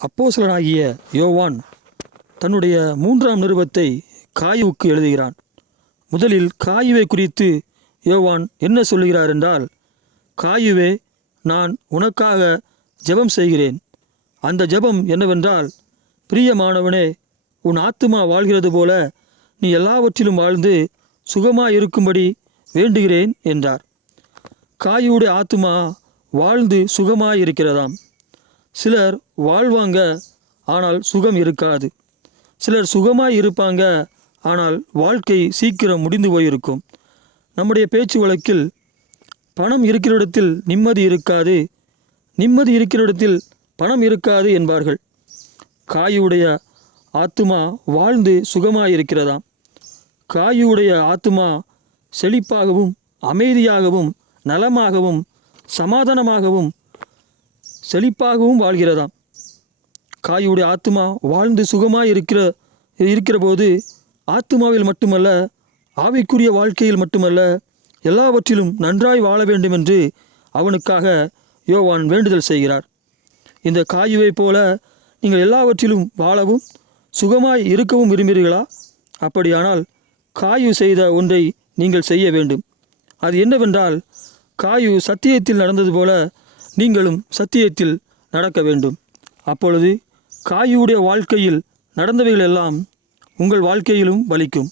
அப்போஸ்தலனாகிய யோவான் தன்னுடைய 3ஆம் நிருபத்தை காயுவுக்கு எழுதுகிறான். முதலில் காயுவை குறித்து யோவான் என்ன சொல்லுகிறார் என்றால், காயுவே, நான் உனக்காக ஜெபம் செய்கிறேன். அந்த ஜெபம் என்னவென்றால், பிரியமானவனே, உன் ஆத்துமா வாழ்கிறது போல நீ எல்லாவற்றிலும் வாழ்ந்து சுகமாயிருக்கும்படி வேண்டுகிறேன் என்றார். காயுடைய ஆத்துமா வாழ்ந்து சுகமாயிருக்கிறதாம். சிலர் வாழ்வாங்க, ஆனால் சுகம் இருக்காது. சிலர் சுகமாய் இருப்பாங்க, ஆனால் வாழ்க்கை சீக்கிரம் முடிந்து போயிருக்கும். நம்முடைய பேச்சு வழக்கில் பணம் இருக்கிற இடத்தில் நிம்மதி இருக்காது, நிம்மதி இருக்கிற இடத்தில் பணம் இருக்காது என்பார்கள். காயுடைய ஆத்துமா வாழ்ந்து சுகமாயிருக்கிறதாம். காயுடைய ஆத்துமா செழிப்பாகவும் அமைதியாகவும் நலமாகவும் சமாதானமாகவும் செழிப்பாகவும் வாழ்கிறதாம். காயுடைய ஆத்துமா வாழ்ந்து சுகமாய் இருக்கிற போது ஆத்துமாவில் மட்டுமல்ல, ஆவிக்குரிய வாழ்க்கையில் மட்டுமல்ல, எல்லாவற்றிலும் நன்றாய் வாழ வேண்டும் என்று அவனுக்காக யோவான் வேண்டுதல் செய்கிறார். இந்த காயுவை போல நீங்கள் எல்லாவற்றிலும் வாழவும் சுகமாய் இருக்கவும் விரும்புகிறீர்களா? அப்படியானால் காயு செய்த ஒன்றை நீங்கள் செய்ய வேண்டும். அது என்னவென்றால், காயு சத்தியத்தில் நடந்தது போல நீங்களும் சத்தியத்தில் நடக்க வேண்டும். அப்பொழுது காயுடைய வாழ்க்கையில் நடந்தவைகள் எல்லாம் உங்கள் வாழ்க்கையிலும் பலிக்கும்.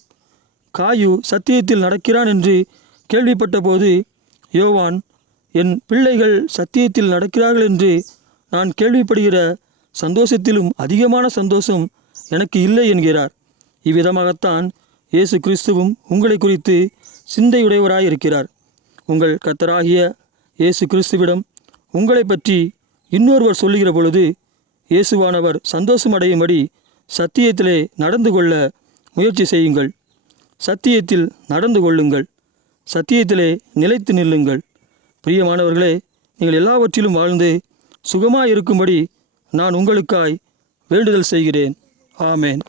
காயு சத்தியத்தில் நடக்கிறான் என்று கேள்விப்பட்ட போது யோவான், என் பிள்ளைகள் சத்தியத்தில் நடக்கிறார்கள் என்று நான் கேள்விப்படுகிற சந்தோஷத்திலும் அதிகமான சந்தோஷம் எனக்கு இல்லை என்கிறார். இவ்விதமாகத்தான் இயேசு கிறிஸ்துவும் உங்களை குறித்து சிந்தையுடையவராயிருக்கிறார். உங்கள் கர்த்தராகிய இயேசு கிறிஸ்துவிடம் உங்களை பற்றி இன்னொருவர் சொல்லுகிற பொழுது இயேசுவானவர் சந்தோஷமடையும்படி சத்தியத்திலே நடந்து கொள்ள முயற்சி செய்யுங்கள். சத்தியத்தில் நடந்து கொள்ளுங்கள். சத்தியத்திலே நிலைத்து நில்லுங்கள். பிரியமானவர்களே, நீங்கள் எல்லாவற்றிலும் வாழ்ந்து சுகமாயிருக்கும்படி நான் உங்களுக்காய் வேண்டுதல் செய்கிறேன். ஆமேன்.